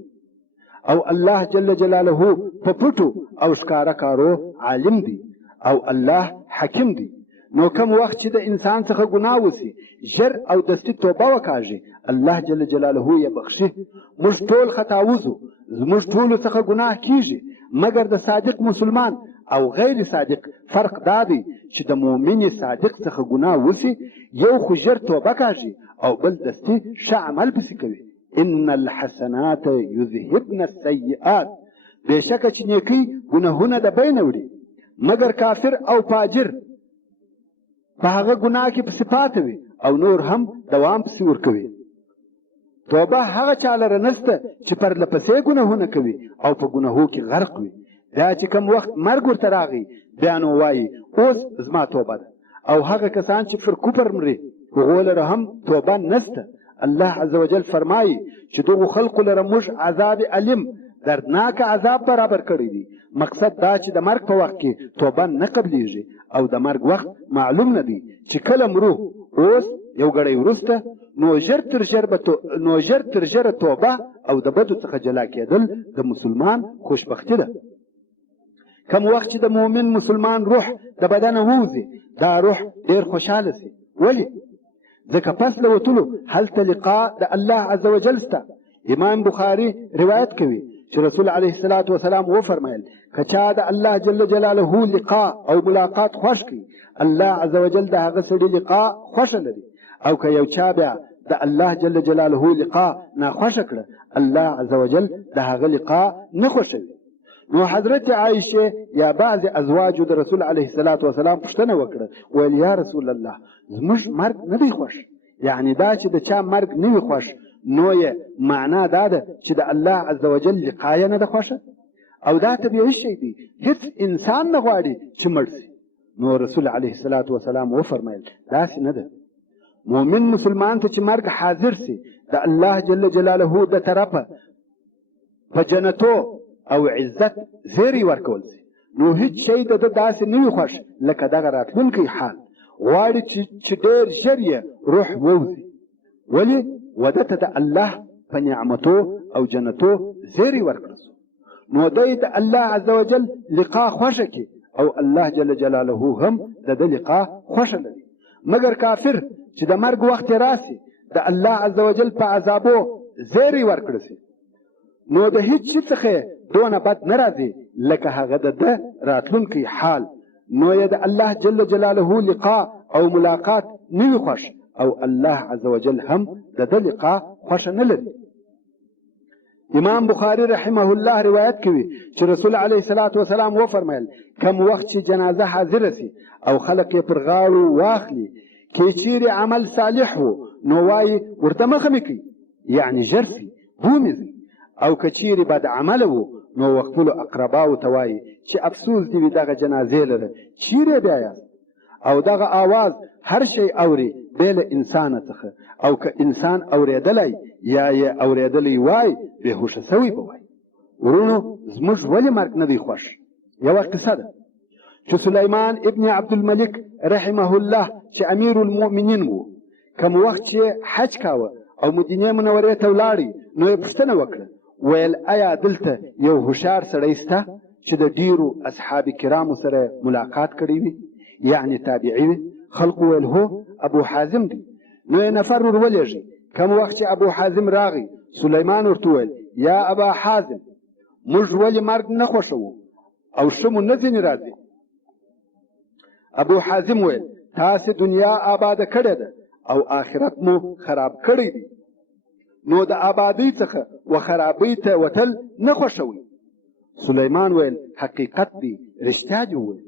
او الله جل جلاله په پټو او ښکاره کارو عالم دی او الله حکیم دی. نو کم وخت چې د انسان څخه ګناه وسي ژر او دستي توبه وکاږي الله جل جلاله یې بخشي. موږ ټول خطاوزو، زموږ ټولو څخه ګناه کیږي، مګر د صادق مسلمان او غیر صادق فرق دا دی چې د مؤمن صادق څخه ګناه وسي یو خو ژر توبه کاږي او بل دستي ښه عمل پسې کوي. ان الحسنات یذهبن السیئات. بېشکه چې نیکۍ ګناهونه د بینه وړي، مګر کافر او فاجر په هغه ګناه کې پسې پاته وي او نور هم دوام پسې ورکوي. توبه هغه چا لره نشته چې پرله پسې ګناهونه کوي او په ګناهو کې غرق وي. بیا چې کم وخت مرګ ورته راغی بیا نو وایي اوس زما توبه ده. او هغه کسان چې پر کفر مري هغو لره هم توبه نشته. الله عز وجل فرمایي چې دغو خلقو لره موږ عذاب علیم دردناک عذاب برابر کړی دی. مقصد دا چې د مرګ په وخت کې توبه نه قبلیږي او د مرګ وخت معلوم نه دی چې کله مرو اوس یو ګړی وروسته نو ژر تر ژره توبه او د بدو څخه جلا کېدل د مسلمان خوشبختي ده. کم وخت چې د مؤمن مسلمان روح د بدنه ووځي دا روح ډېر خوشحاله سي. ولې؟ ځکه پس له وتلو هلته لقاء د الله عز وجل سته. امام بخاري روایت کوي چې رسول علیه الصلاة والسلام وفرمایل که چا د الله جل جلاله لقاء او ملاقات خوښ کړي الله عز وجل د هغه سړي لقاء خوښه لري، او که یو چا بیا د الله جل جلاله لقاء ناخوښه کړه الله عز وجل د هغه لقاء نه خوښوي. نو حضرت عایشه یا بعض ازواجو د رسول علیه الصلاة والسلام پوښتنه وکړه، ویل یا رسول الله زموږ مرګ نه دی خوښ، یعنی دا چې د چا مرګ نه وي خوښ نو یې معنا دا ده چې د الله عز وجل لقاء یې نه ده خوښه، او دا طبیعي شی دی، هیڅ انسان نه غواړي چې مړ شي. نو رسول علیه الصلاة والسلام وفرمایل داسې نه ده. مؤمن مسلمان ته چې مرګ حاضر سي د الله جل جلاله د طرفه په جنتو او عزت زیری ورکول سي، نو هیڅ شی د ده داسې نه وي خوښ لکه دغه راتلونکی حال. غواړي چې ډېر ژر یې روح ووځي، ولې وده ته د الله په نعمتو او جنتو زیری ورکړل سو، نو دی د الله عز وجل لقاء خوښه کړي او الله جل جلاله هم د ده لقاء خوښه لري. مګر کافر چې د مرګ وخت یې راسي د الله عز وجل په عذابو زیری ورکړل سي، نو د هیڅ شي څخه دونه بد نه راځي لکه هغه د ده راتلونکی حال، نو یې د الله جل جلاله لقاء او ملاقات نه وي خوښ او الله عز وجل هم د ده لقاء خوښه نه لري. امام بخاري رحمه الله روایت کوي چې رسول علیه الصلاة والسلام وفرمایل کم وخت چې جنازه حاضره سي او خلق یې پر غاړو واخلي کې چیرې عمل صالح وو نو وایي ورته مخه مې کوي، یعنی ژر سي بومې ځي، او که چیرې بد عمله وو نو خپلو اقرباو ته وایي چې افسوس دې وي دغه جنازې لره چیرې بیایاست، او دغه آواز هر شی اوري بې له انسانه څخه، او که انسان اورېدلی یا یې اورېدلی وای بېهوشه سوی به وای. ورونو زموږ ولې مرګ نه دی خوښ؟ یوه قصه ده چې سلیمان ابن عبدالملک رحمه الله چې امیر المؤمنین وو، کم وخت چې حج کاوه او مدینې منورې ته ولاړی نو یې پوښتنه وکړه، ویل آیا دلته یو هوښیار سړی سته چې د ډیرو اصحاب کرامو سره ملاقات کړی وي، یعنی تابعی وي؟ خلقو ویل هو ابو حازم دی. نو یې نفر ور ولېږي. کم وخت چې ابو حازم راغی سلیمان ورته ویل یا ابا حازم موږ ولې مرګ نه خوښوو او ښه مو نه ځینې راځي؟ ابو حازم ویل تاسې دنیا آباده کړې ده او آخرت مو خراب کړی دی، نو د آبادۍ څخه و خرابۍ ته وتل نه خوښوئ. سلیمان ویل حقیقت دی، رښتیا دې وویل.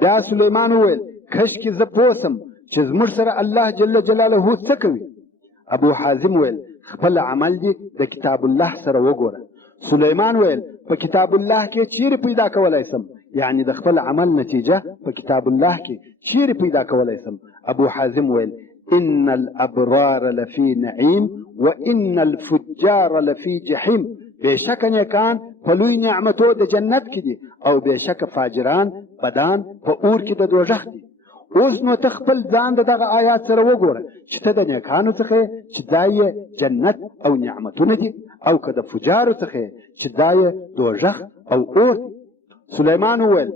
بیا سلیمان ویل کشکې زه پوه سم چې زموږ سره الله جل جلاله څه کوي. ابو حازم ویل خپل عمل دې د کتاب الله سره وګوره. سلیمان ویل په کتاب الله کې چیرې پیدا کولی سم، یعنی د خپل عمل نتیجه په کتاب الله کې چیرې پیدا کولی سم؟ ابو حازم ویل ان الابرار لفی نعیم وان الفجار لفی جحیم، بېشکه نیکان په لوی نعمتو د جنت کې دي او بېشکه فاجران بدان په اور کې د دوزخ دي. اوس نو ته خپل ځان د دغه آیات سره وګوره چې ته د نیکانو څخه چې ځای یې جنت او نعمتونه دي، او که د فجارو څخه چې ځای یې دوزخ او اور دي. سلیمان وویل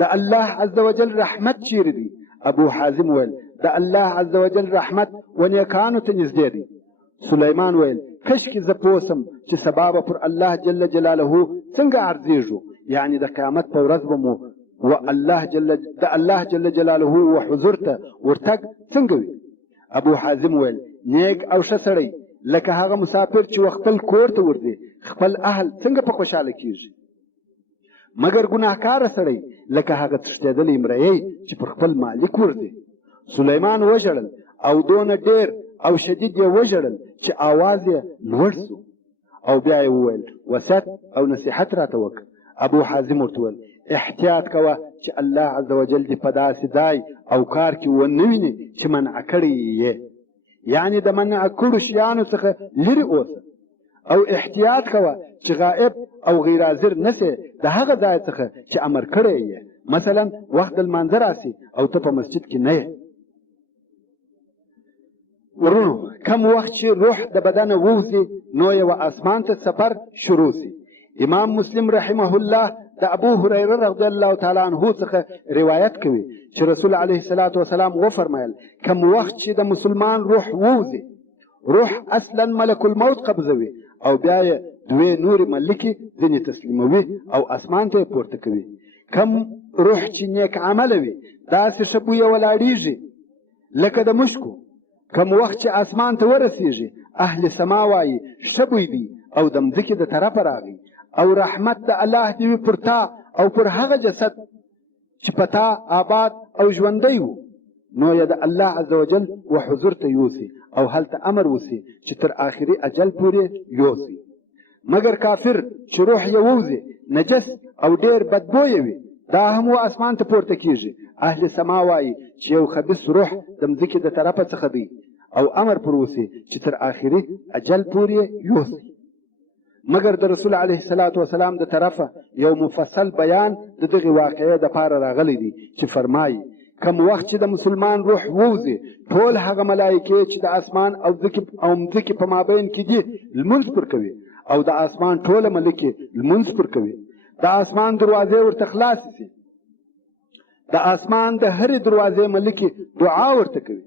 د الله عز وجل رحمت چیرې دی؟ ابو حازم ویل د الله عز وجل رحمت و نیکانو ته نږدې دی. سلیمان ویل کشکې زه پوه سم چې سبا به پر الله جل جلاله څنګه عرضېږو، یعنی د قیامت په ورځ به مو و الله جل جلاله و حضور ته ورتګ څنګه وي؟ ابو حازم ویل نیک او ښه سړی لکه هغه مسافر چې خپل کور ته ورځي خپل اهل څنګه په خوشحاله کیږي، مګر ګناهکاره سړی لکه هغه تښتېدلی مریی چې پر خپل مالک ورځي. سلیمان وژړل او دونه ډېر او شدید یې وژړل چې آواز یې لوړ سو، او بیا یې وویل وصیت او نصیحت راته وکړه. ابو حازم ورته ویل احتیاط کوه چې الله عز وجل دې په داسې ځای او کار کې ونه ویني چې منع کړی یې، یعنی د منع کړو شیانو څخه لرې اوسه، او احتیاط کوه چې غائب او غیر حاضر نسې د هغه ځای څخه چې امر کړی یې، مثلا وخت د لمانځه راسي او ته په مسجد کې نه یې. ورونو کم وخت چې روح د بدنه ووځي نو یوه اسمان ته سفر شروع سي. امام مسلم رحمه الله د ابو هريره رضی الله تعالی عنه څخه روایت کوي چې رسول علیه الصلاة والسلام وفرمایل کوم وخت چې د مسلمان روح ووځي، روح اصلا ملک الموت قبضوي او بیا یې دوی نورې ملکې ځینې تسلیموي او اسمان ته یې پورته کوي. کم روح چې نیک عمله وي داسې ښه بویه ولاړیږي لکه د مشکو. کم وخت چې اسمان ته ورسیږي اهل سما وایي ښه بوی دی او د مځکې د طرفه راغی او رحمت د الله دې وي پر تا او پر هغه جسد چې په تا آباد او ژوندی و، نو یې د الله عز وجل و حضور ته یوسي او هلته امر وسي چې تر آخري اجل پورې یوسي. مګر کافر چې روح یې ووځي نجس او ډېر بدبویه وي دا هم و اسمان ته پورته کیږي. اهل سما وایي چې یو خبیث روح د مځکې د طرفه څخه دی او امر پر وسي چې تر آخري اجل پورې یوسي. مګر د رسول علیه الصلاة والسلام د طرفه یو مفصل بیان د دغې واقعې دپاره راغلی دی چې فرمایي کم وخت چې د مسلمان روح ووځي ټول هغه ملایکې چې د اسمان او مځکې په مابین کې دي لمونځ پر کوي او د اسمان ټوله ملکې لمونځ پر کوي. د اسمان دروازې ورته خلاصې سي، د اسمان د هرې دروازې ملکې دعا ورته کوي.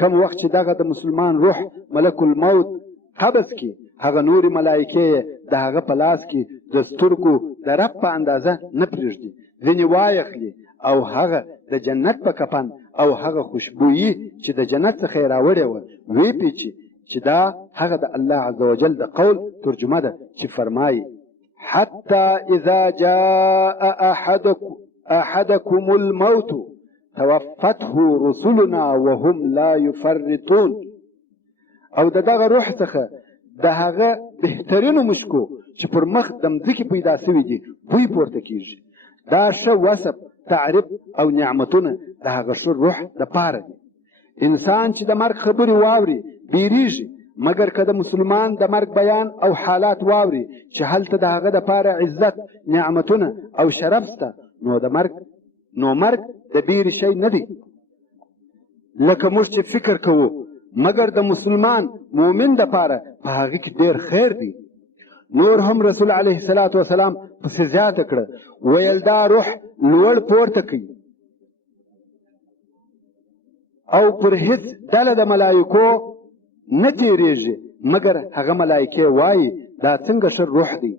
کم وخت چې دغه د مسلمان روح ملک الموت قبض کړي هغه نورې ملایکې د هغه په لاس کې د سترګو د رب په اندازه نه پرېږدي، ځینې واخلي او هغه د جنت په کفن او هغه خوشبویي چې د جنت څخه یې راوړې وه ویپیچي چې دا هغه د الله عز وجل د قول ترجمه ده چې فرمایي حتی اذا جاء احدكم الموت توفته رسلنا وهم لا يفرطون. او دغه روح څخه د هغه بهترینو مشکو چې پر مخ د مځکې پیدا سوي دي بوی پورته کیږي. دا ښه وصف تعریف او نعمتونه د هغه ښه روح دپاره دي. انسان چې د مرګ خبرې واوري بیریږي، مګر که د مسلمان د مرګ بیان او حالات واوري چې هلته د هغه دپاره عزت نعمتونه او شرف شته نو مرګ د بیرې شی نه دی لکه موږ چې فکر کوو، مګر د مسلمان مؤمن دپاره په هغه کې ډېر خیر دی. نور هم رسول علیه الصلاة والسلام پسې زیاته کړه ویل دا روح لوړ پورته کوي او پر هیڅ ډله د ملایکو نه تیریږي، مګر هغه ملایکې وایي دا څنګه ښه روح دی.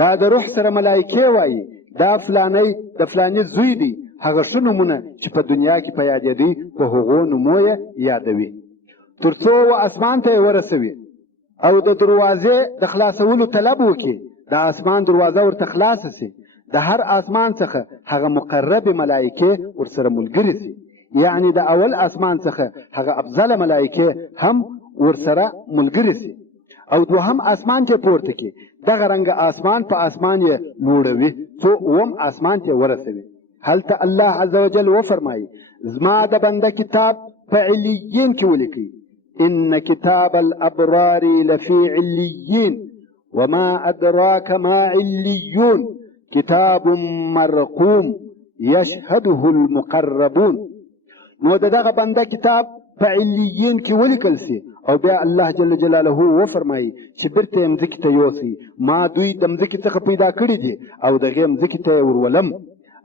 دا د روح سره ملایکې وایي دا فلانی د فلاني زوی دی، هغه ښه نومونه چې په دنیا کې په یادېدی په هغو نومو یې یادوي تر څو و اسمان ته یې ورسوي او د دروازې د خلاصولو طلب وکړي. د اسمان دروازه ورته خلاصه سي، د هر اسمان څخه هغه مقربې ملایکې ورسره ملګري سي، یعنی د اول اسمان څخه هغه افضله ملایکې هم ورسره ملګري سي او دوهم اسمان ته پورته کړي. دغه رنګه اسمان په اسمان یې لوړوي څو اووم اسمان ته ورسوي. هلته الله عز وجل وفرمایي زما د بنده کتاب په علیین کې ولیکي ان کتاب الابرار لفی علیین وما ادراک ما علیون کتاب مرقوم یشهده المقربون. نو دغه بنده کتاب په علیین کې ولیکل سي او بیا الله جل جلاله وفرمایي چې بیرته یې مځکې ته یوسئ، ما دوی د مځکې څخه پیدا کړي دي او دغې مځکې ته یې ورولم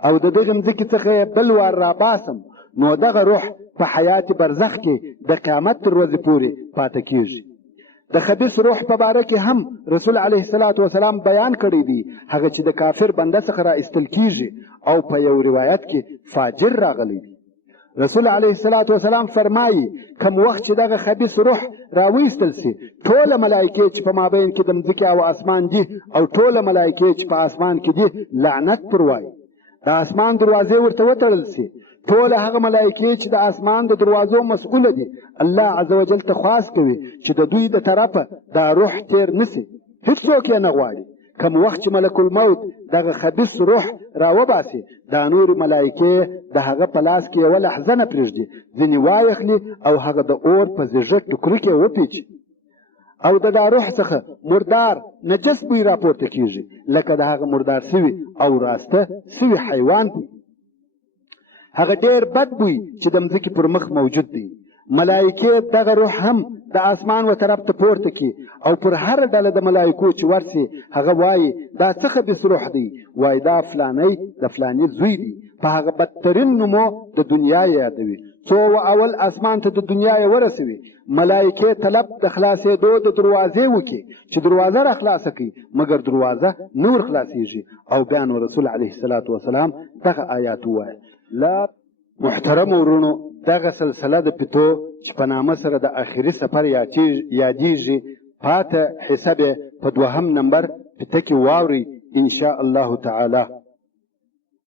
او د دغې مځکې څخه یې بل وار راباسم. نو دغه روح په حیات برزخ کې د قیامت تر ورځې پورې پاته کیږي. د خبیث روح په باره کې هم رسول علیه الصلاة والسلام بیان کړی دی، هغه چې د کافر بنده څخه را ایستل کیږي او په یو روایت کې فاجر راغلی دی. رسول علیه الصلاة والسلام فرمایي کم وخت چې دغه خبیث روح راویستل سي ټوله ملایکې چې په مابین کې د مځکې او اسمان دي او ټوله ملایکې چې په اسمان کې دي لعنت پر وایي. د اسمان دروازې ورته وتړل سي، ټوله هغه ملایکې چې د اسمان د دروازو مسؤله دي الله عز وجل ته خواست کوي چې د دوی د طرفه دا روح تیر نسي، هیڅوک یې نه غواړي. کم وخت چې ملک الموت دغه خبیث روح راوباسي دا نورې ملایکې د هغه په لاس کې یوه لحظه نه پرېږدي، ځینې وایخلي او هغه د اور په زیږه ټوکري کې وپیچي او د دا روح څخه مردار نجس بوی راپورته کیږي لکه د هغه مردار سوي او راسته سوي حیوان بوی. هغه ډېر بد بوی چې د مځکې پر مخ موجود دی. ملائکې دغه روح هم د اسمان و طرف ته پورته کی او پر هر ډله د ملائکو چې ورسي هغه وایي دا څه خبیث روح دی، وایي دا فلانی د فلانی زوی دی، په هغه بدترین نومو د دنیا یې یادوي. څو اول اسمان ته د دنیا یې ورسوي، ملائکې طلب د خلاصېدو د دروازې وکړي چې دروازه را خلاصه کړي، مګر دروازه نور خلاصېږي. او بیا نو رسول علیه الصلاة والسلام دغه آیات ووایه. لا محترم ورونو، دغه سلسله د پتو چې په نامه سره د آخري سفر یادیږي، پاته حساب په 2 نمبر پته کې واورئ ان شاء الله تعالی.